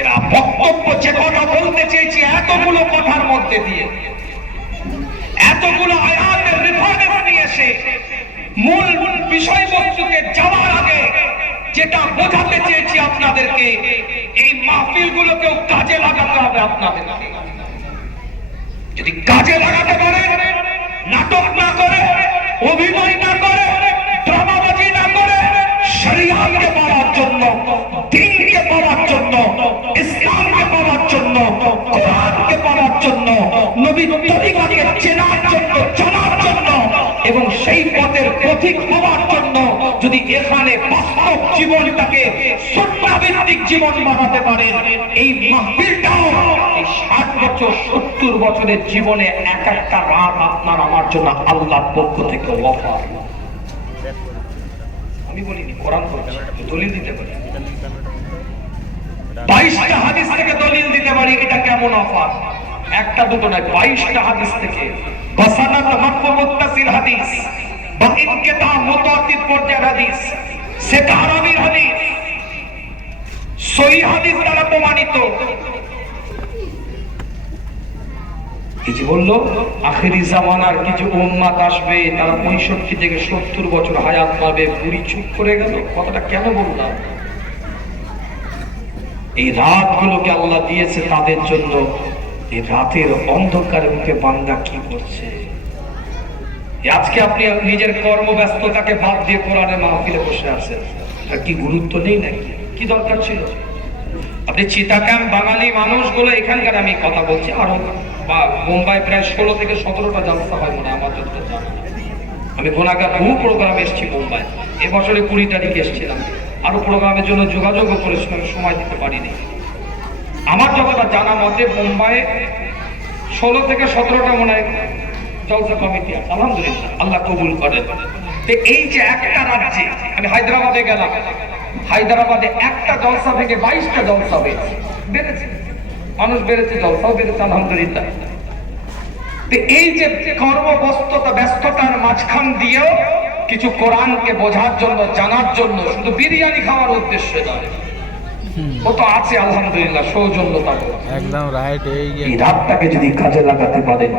এরা বক্তব্য কথা বলতে চেয়েছি এতগুলো কথার মধ্যে দিয়ে, এতগুলো এসে মূল বিষয়বস্তুকে যাওয়ার আগে যেটা বোঝাতে চেয়েছি আপনাদেরকে, এই মাহফিলগুলোকেও কাজে লাগাতে হবে আপনাদেরকে যদি কাজে লাগাতে পারে, নাটক না করে, অভিনয় না করে, ড্রামাবাজি না করে শরিয়াতকে পাওয়ার জীবনটাকে জীবন বানাতে পারেন এই মাহফিলটাও ষাট বছর, সত্তর বছরের জীবনে এক একটা রাত আপনার আমার জন্য আল্লাহর পক্ষ থেকে অফার। হাদিস থেকে দলিল এটা কেমন অফার? একটা দুটো বাইশটা হাদিস থেকে। বাসানাত মাকফু মুত্তাসিল হাদিস বা ইনকিতা আরবির হাদিস যে বলল, আখেরি জামানার কিছু আসবে, তারা পঁয়ষট্টি থেকে সত্তর বছর হায়াত পাবে, বুড়ি চুপ করে গেল, কথাটা কেন বললাম? এই আল্লাহ দিয়েছে তাদের জন্য, এই রাতের অন্ধকার মুখে বান্দা কি করছে? আজকে আপনি নিজের কর্মব্যস্ততাকে বাদ দিয়ে কোরআনে মাহফিলে বসে আছেন আর কি গুরুত্ব নেই নাকি? কি দরকার ছিল? আপনি চিটাকাম বাঙালি মানুষগুলো এখানকার আমি কথা বলছি। আরও বা মুম্বাই প্রায় ষোলো থেকে সতেরোটা জলসা হয় মনে আমার জানা। আমি গোনাগার বহু প্রোগ্রামে এসেছি মুম্বাই এবছরে কুড়ি তারিখে এসেছিলাম। আরও প্রোগ্রামের জন্য যোগাযোগও করেছিলাম, সময় দিতে পারিনি। আমার যতটা জানা মতে মুম্বাইয়ে ষোলো থেকে সতেরোটা মনে হয় জলসা কমিটি আছে। আলহামদুলিল্লাহ, আল্লাহ কবুল করেন। তো এই যে একটা রাজ্যে, আমি হায়দ্রাবাদে গেলাম। হায়দ্রাবাদে একটা জলসা থেকে বাইশটা জলসা হয়েছে বেড়েছে। মানুষ বেড়েছে জলসাও বেড়েছে আলহামদুলিল্লাহ। এই যে কর্মব্যস্ততা ব্যস্ততার মাঝখান দিয়েও কিছু কোরআনকে বোঝার জন্য জানার জন্য শুধু বিরিয়ানি খাওয়ার উদ্দেশ্যে নয়। ও তো আছে আলহামদুলিল্লাহ সৌজন্যতা একদম রাইট এই রাতটাকে যদি কাজে লাগাতে পারেন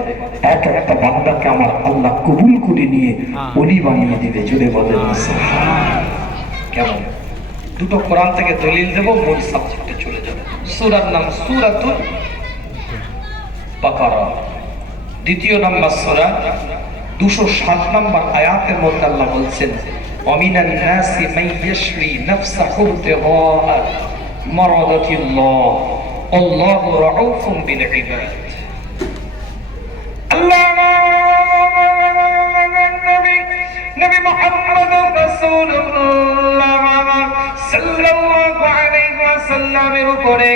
এক একটা বান্দাকে আমার আল্লাহ কবুল করে নিয়ে অলি বানিয়ে দিবে জুড়ে বলেন। কেমন? দুটো কোরআন থেকে দলিল দেব, মূল সাবজেক্টে চলে যাব। সুরার নাম সুরাতুল বাকারা। দ্বিতীয় নাম্বার সুরা, দুশো সাত নাম্বার আয়াতের মধ্যে আল্লাহ বলছেন, অমিনাল নাসি মাইয়াশরি নাফসাহু তিগা মারাদাতিল্লাহ। আল্লাহু রাউফুম বিল ইবাদ। আল্লাহ! নবী নবী মুহাম্মদ রাসূলুল্লাহ। ওয়াসাল্লামের উপরে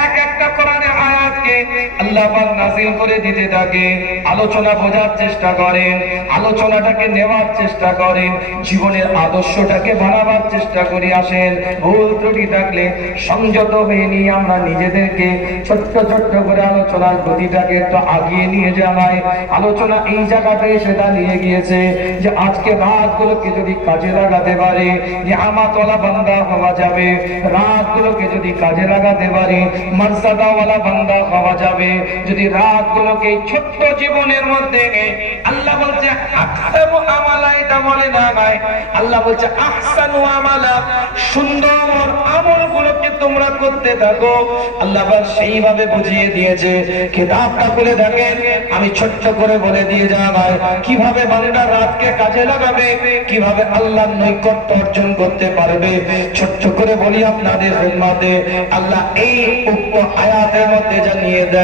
এক একটা কোরআনের আয়াতকে আল্লাহ নাযিল করে দিতে থাকে। আলোচনা বোঝার চেষ্টা করেন, আলোচনাটাকে নেওয়ার চেষ্টা করেন, জীবনের আদর্শটাকে বানাবার চেষ্টা করি আসেন। ভুল ত্রুটি থাকলে সংযত হয়ে নিয়ে আমরা নিজেদেরকে ছোট্ট ছোট্ট করে আলোচনার গতিটাকে একটু আগিয়ে নিয়ে যাওয়াই আলোচনা এই জায়গাতে এসে দাঁড়িয়ে গিয়েছে যে আজকে রাতগুলোকে যদি কাজে লাগাতে পারে, যে আমাতলা বান্দা হওয়া যাবে। রাতগুলোকে যদি কাজে লাগাতে পারে, মর্যাদাওয়ালা বান্দা হওয়া যাবে। যদি রাতগুলোকে এই ছোট্ট জীবনের মধ্যে আল্লাহ বলছে আল্লাহ আল্লাহ আমি ছোট্ট করে বলে দিয়ে যাওয়ার কীভাবে বান্দা রাতকে কাজে লাগাবে, কীভাবে আল্লাহর নৈকট্য অর্জন করতে পারবে, ছোট্ট করে বলি আপনাদের আল্লাহ এই উক্ত আয়াতের মধ্যে জানিয়ে দেয়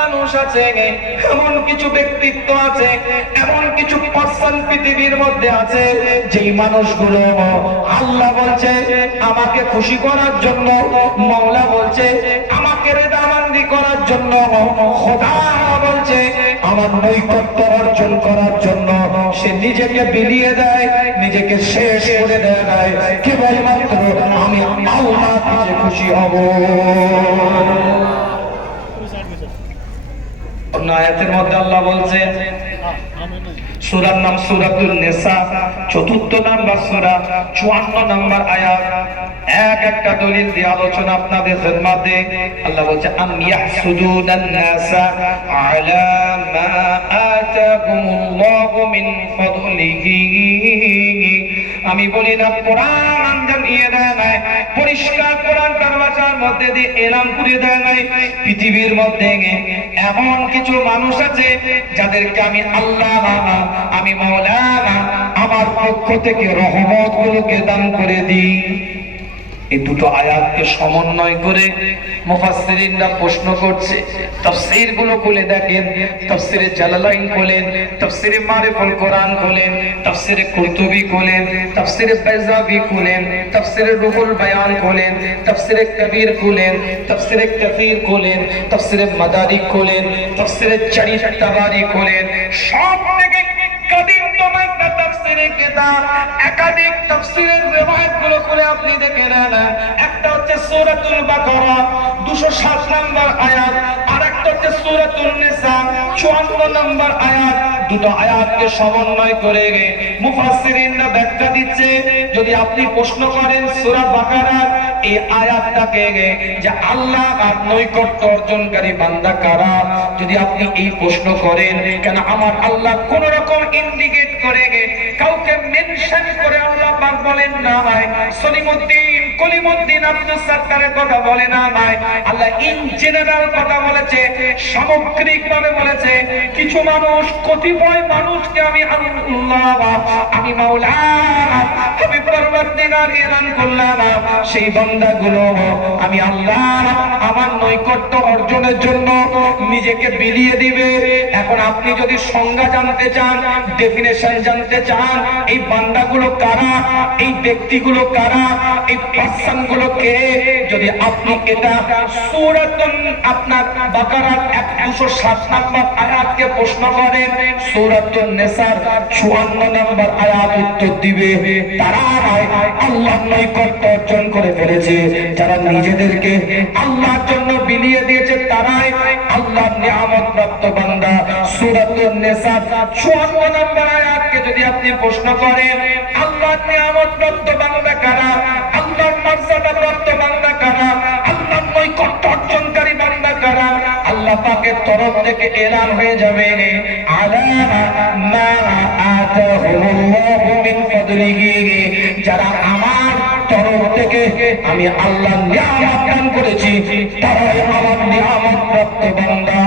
মানুষ আছে এমন কিছু ব্যক্তিত্ব আছে, এমন কিছু পার্সন পৃথিবীর মধ্যে আছে, যেই মানুষগুলো আল্লাহ বলছে, আমাকে খুশি করার জন্য মৌলা বলছে, আমাকে রেদামান্দি করার জন্য, খোদা বলছে, আমার নৈকট্য অর্জন করার জন্য সে নিজেকে বিলিয়ে দেয়, নিজেকে শেষ করে দেয় কেবলমাত্র আমি আল্লাহ খুশি হব। অন্য আয়াতের মধ্যে আল্লাহ বলছেন সুরার নাম সুরাতুল নেসা, চতুর্থ নাম্বার সুরা, চুয়ান্ন নাম্বার আয়াত, এক একটা দলিল দিয়ে আলোচনা আপনাদের খেদমাতে। আল্লাহ বলছে, আম ইয়াহসুদুনান নাসা আলা মা আতাকুমুল্লাহু মিন ফাদলিহি। আমি বলি না, কোরআন জানিয়ে দেয় নাই, পরিষ্কার কোরআন তার ভাষার মধ্যে দিয়ে এলাম করে দেয় নাই। পৃথিবীর মধ্যে এমন কিছু মানুষ আছে যাদেরকে আমি আল্লাহ, আমি মৌলানা আমার পক্ষ থেকে রহমত গুলোকে দান করে দিই। এই দুটো আয়াতকে সমন্বয় করে মুফাসসিরিনরা প্রশ্ন করছে তাফসীরগুলো খুলে দেখেন, তাফসীরে জালালাইন খোলেন, তাফসীরে মারিফুল কোরআন খোলেন, তাফসীরে কুরতুবি খোলেন, তাফসীরে বাইজাবি খোলেন, তাফসীরে রুহুল বায়ান খোলেন, তাফসীরে কবির খোলেন, তাফসীরে কাসির খোলেন, তাফসীরে মাদারিক খোলেন, তাফসীরে চারিশ তাবারি খোলেন, সব থেকে কদিন তোমার রিওয়ায়াতগুলো করে আপনি দেখে নেন। একটা হচ্ছে সূরাতুল বাকারা 207 নম্বর আয়াত আর একটা হচ্ছে সূরাতুল নিসা 54 নম্বর আয়াত। দুটো আয়াতকে সমন্বয় করে মুফাসসিরিনরা ব্যাখ্যা দিচ্ছে, যদি আপনি প্রশ্ন করেন সূরা বাকারার এই আয়াতটাকে যে আল্লাহ আর নৈকট্য অর্জনকারী বান্দা কারা? যদি আপনি এই প্রশ্ন করেন, কেন আমার আল্লাহ কোন রকম ইন্ডিকেট করে কাউকে মেনশন করে আল্লাহ বলেন, না ভাই, সলিমুদ্দিন কলিমুদ্দিন আব্দুল সাত্তারের কথা বলে না ভাই। আল্লাহ ইন জেনারেল কথা বলেছে সামগ্রিক ভাবে বলেছে, কিছু মানুষ, কতিপয় মানুষকে আমি আল্লাহ আমি মাওলা আমি পরবর্তীকার এলান করলাম, সেই আমি আল্লাহ আমার নৈকট্য অর্জনের জন্য নিজেকে বিলিয়ে দিবে। এখন আপনি যদি সংজ্ঞা জানতে চান ডেফিনেশন জানতে চান, এই বান্দাগুলো কারা, এই ব্যক্তিগুলো কারা, এই পার্সনগুলো কে, যদি আপনি এটা সূরাতুন আপনার বাকারার 107 নম্বর আয়াতকে প্রশ্ন করেন সূরাতুন নিসার 54 নম্বর আয়াত উত্তর দিবে, তারা আল্লাহ নৈকট্য অর্জন করে ফেলেছে। যারা নিজেদেরকে আল্লাহর জন্য বিলিয়ে দিয়েছে, তারাই আল্লাহর নিয়ামত প্রাপ্ত বান্দা। সূরাতুন নিসা 54 নম্বর আয়াতকে যদি আপনি প্রশ্ন করেন, আল্লাহর নিয়ামত প্রাপ্ত বান্দা কারা? আল্লাহর মর্যাদা প্রাপ্ত বান্দা কারা? আল্লাহর নৈকট্য অর্জনকারী কারা পাকের তরফ থেকে এলান হয়ে যাবে যারা আমার তরফ থেকে আমি আল্লাহ নিয়ামত করেছি, তারাই আমার নিয়ামত প্রাপ্ত বান্দা।